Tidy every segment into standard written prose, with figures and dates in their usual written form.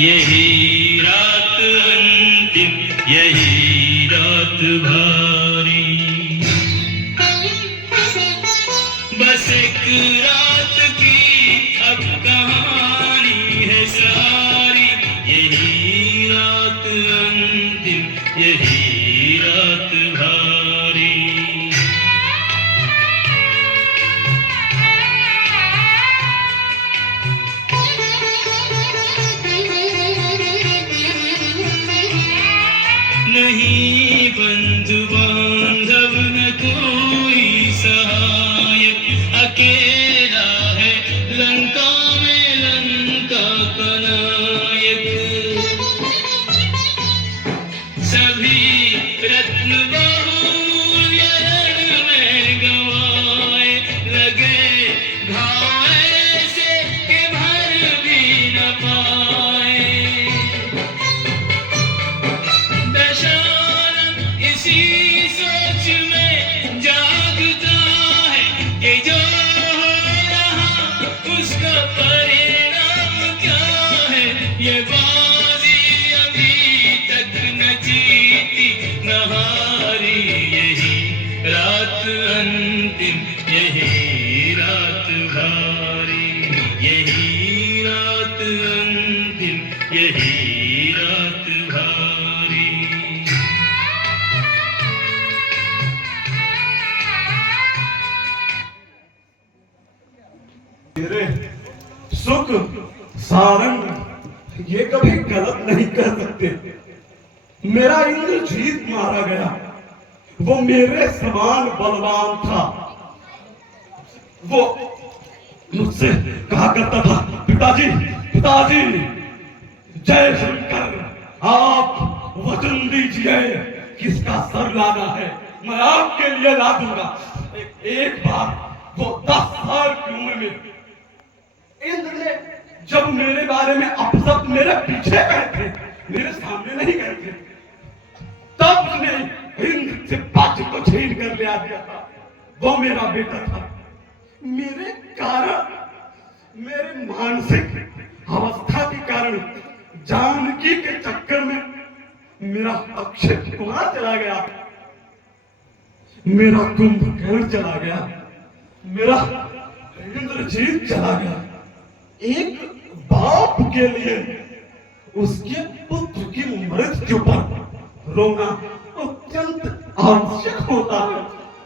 यही रात अंतिम, यही रात भारी। बस एक रात की अब कहानी है सारी, यही रात अंतिम, यही रात भारी। नहीं बंधु बांधव न कोई सहायक, अकेला है लंका में लंका का नायक। सभी रत्न बहुमूल्य रण में गंवाए, लगे घाव ऐसे कि भर भी न पाए। दशानन इसी सोच में जागता है कि जो हो रहा उसका परिणाम क्या है। ये बाजी अभी तक न जीती न हारी, यही रात अंतिम, यही रात भारी। यही रात अंतिम, यही रात भारी। मेरे सुख सारंग ये कभी गलत नहीं कर सकते। मेरा इंद्रजीत मारा गया, वो मेरे समान बलवान था। वो मुझसे कहा करता था, पिताजी पिताजी, जय शंकर, आप वचन दीजिए किसका सर लाना है, मैं आपके लिए ला दूंगा। एक बार वो 10 साल की उम्र में इंद्र ने जब मेरे बारे में अपशब्द मेरे पीछे गए थे, मेरे सामने नहीं गए थे, तब उसने इंद्र से बात को छीन कर ले आ दिया था। वो मेरा बेटा था। मेरे कारण, मेरे मानसिक अवस्था के कारण जानकी के चक्कर में मेरा अक्षय कुमार चला गया, मेरा कुंभकर्ण चला गया, मेरा इंद्रजीत चला गया। एक बाप के लिए उसके पुत्र की मृत्यु पर रोना अत्यंत आवश्यक होता है,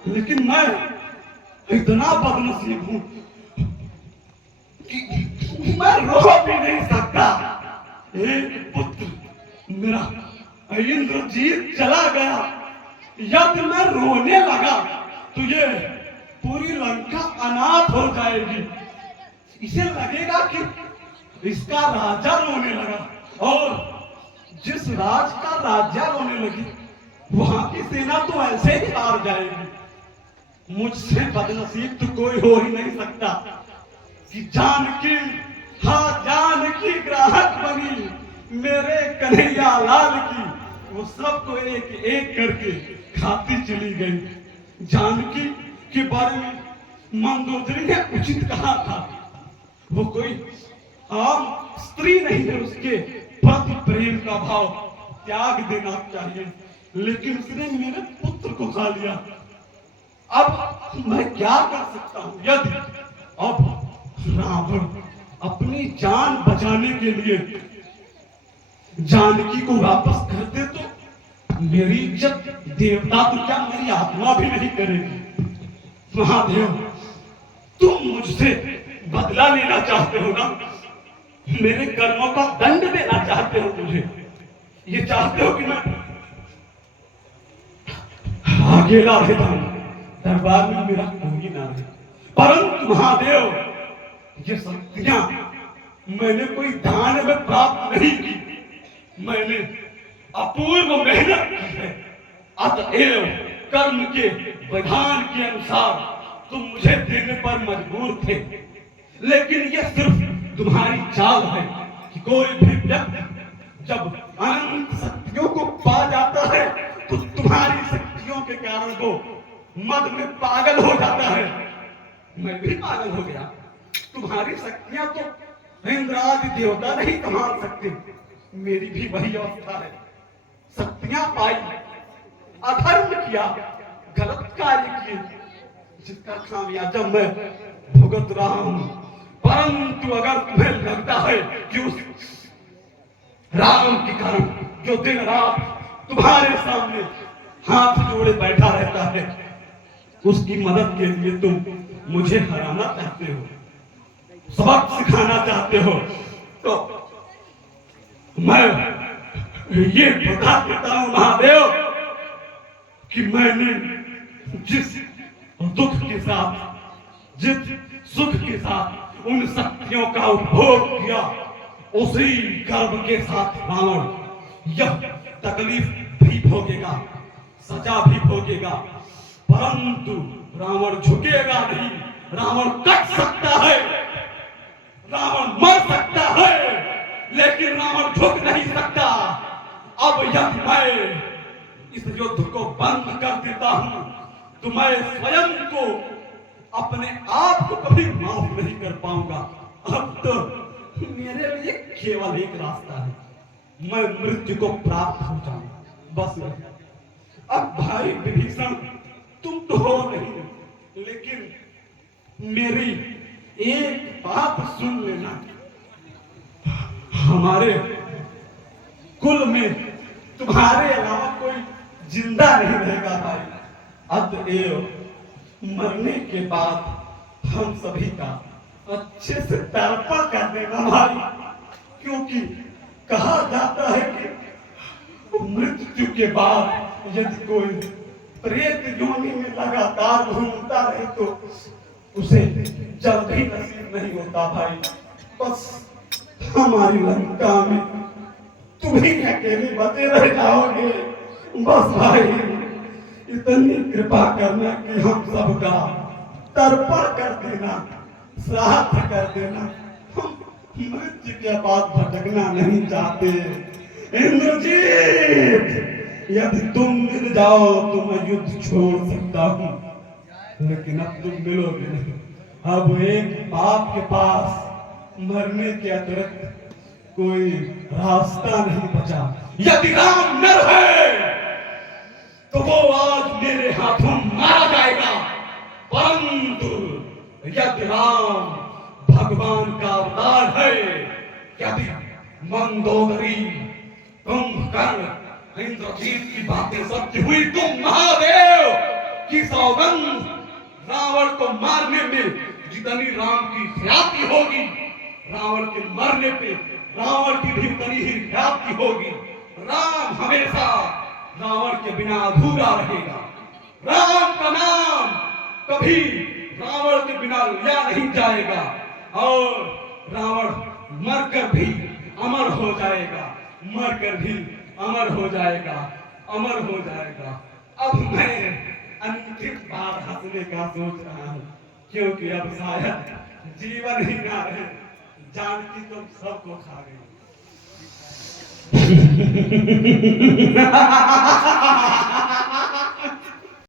लेकिन मैं इतना बदनसीब हूं कि मैं रो भी नहीं सकता। एक पुत्र मेरा इंद्रजीत चला गया, यदि मैं रोने लगा तो ये पूरी लंका अनाथ हो जाएगी। इसे लगेगा कि इसका राजा रोने लगा, और जिस राज का राजा रोने लगी वहां की सेना तो ऐसे ही हार जाएगी। मुझसे बदनसीब तो कोई हो ही नहीं सकता कि जानकी, हाँ जानकी ग्राहक बनी मेरे कन्हैया लाल की, वो सबको एक एक करके खाती चली गई। जानकी के बारे में मंदोदरी ने उचित कहा था, वो कोई आम स्त्री नहीं है, उसके प्रति प्रेम का भाव त्याग देना चाहिए, लेकिन उसने मेरे पुत्र को खा लिया। अब मैं क्या कर सकता हूं? यदि अब रावण अपनी जान बचाने के लिए जानकी को वापस कर दे तो मेरी इज्जत देवता तो क्या मेरी आत्मा भी नहीं करेगी। महादेव, तुम मुझसे बदला लेना चाहते हो ना, मेरे कर्मों का दंड देना चाहते हो मुझे, ये चाहते हो कि मैं अकेला रहता हूं, दरबार में मेरा कोई ना रहे। परंतु महादेव, ये शक्तियां मैंने कोई दान में प्राप्त नहीं की, मैंने अपूर्व मेहनत की है। अतएव कर्म के विधान के अनुसार तुम मुझे देने पर मजबूर थे, लेकिन यह सिर्फ तुम्हारी चाल है कि कोई भी व्यक्ति जब अनंत शक्तियों को पा जाता है तो तुम्हारी शक्तियों के कारण वो मद में पागल हो जाता है। मैं भी पागल हो गया। तुम्हारी शक्तियां तो इंद्र आदि देवता नहीं संभाल सकते। मेरी भी वही अवस्था है। शक्तियां पाई, अधर्म किया, गलत कार्य किए, जिसका खामियाजा मैं भुगत रहा हूं। परंतु अगर तुम्हें लगता है कि उस राम के कारण जो दिन रात तुम्हारे सामने हाथ जोड़े बैठा रहता है, उसकी मदद के लिए तुम मुझे हराना चाहते हो, सबक सिखाना चाहते हो, तो मैं ये बता देता हूं महादेव कि मैंने जिस दुख के साथ, जिस सुख के साथ उन शक्तियों का उपभोग किया, उसी गर्व के साथ रावण यह तकलीफ भी भोगेगा, सजा भी भोगेगा। परंतु रावण झुकेगा नहीं। रावण कट सकता है, रावण मर सकता है, लेकिन रावण झुक नहीं सकता। अब यदि मैं इस युद्ध को बंद कर देता हूं तो मैं स्वयं को, अपने आप को कभी माफ नहीं कर पाऊंगा। अब तो मेरे लिए केवल एक रास्ता है, मैं मृत्यु को प्राप्त हो जाऊं, बस। अब भाई विभीषण, तुम तो हो नहीं, लेकिन मेरी एक बात सुन लेना। हमारे कुल में तुम्हारे अलावा कोई जिंदा नहीं रहेगा भाई। अतएव मरने के बाद हम सभी का अच्छे से तर्पण कर देना भाई, क्योंकि कहा जाता है कि मृत्यु के बाद यदि कोई प्रेत योनि में लगातार घूमता रहे तो उसे जल्द ही नसीब नहीं होता भाई। बस हमारी लंका में तुम ही अकेले बचे रह जाओगे, बस भाई। इतनी कृपा करना कि हम सबका तर्पण कर देना, श्राद्ध कर देना। हम मृत्यु के बाद भटकना नहीं चाहते। इंद्रजीत, यदि तुम मिल जाओ तो मैं युद्ध छोड़ सकता हूँ, लेकिन अब तुम मिलोगे नहीं। अब एक बाप के पास मरने के अतिरिक्त कोई रास्ता नहीं बचा। यदि राम नर है तो वो आज मेरे हाथों मारा जाएगा, परंतु यदि राम भगवान का अवतार है, यदि मंदोदरी, कुंभकर्ण, इंद्रजीत की बातें सत्य हुई तो महादेव की सौगंध, रावण को मारने में जितनी राम की ख्याति होगी, रावण के मरने पे रावण की भी उतनी ही ख्याति होगी। राम हमेशा रावण के बिना अधूरा रहेगा। राम का नाम कभी रावण के बिना लिया नहीं जाएगा, और रावण मरकर भी अमर हो जाएगा, मरकर भी अमर हो जाएगा, अमर हो जाएगा। अब मैं अंतिम बार हंसने का सोच रहा हूँ, क्योंकि अब शायद जीवन ही ना रहे। जानकी तुम सबको खा गई।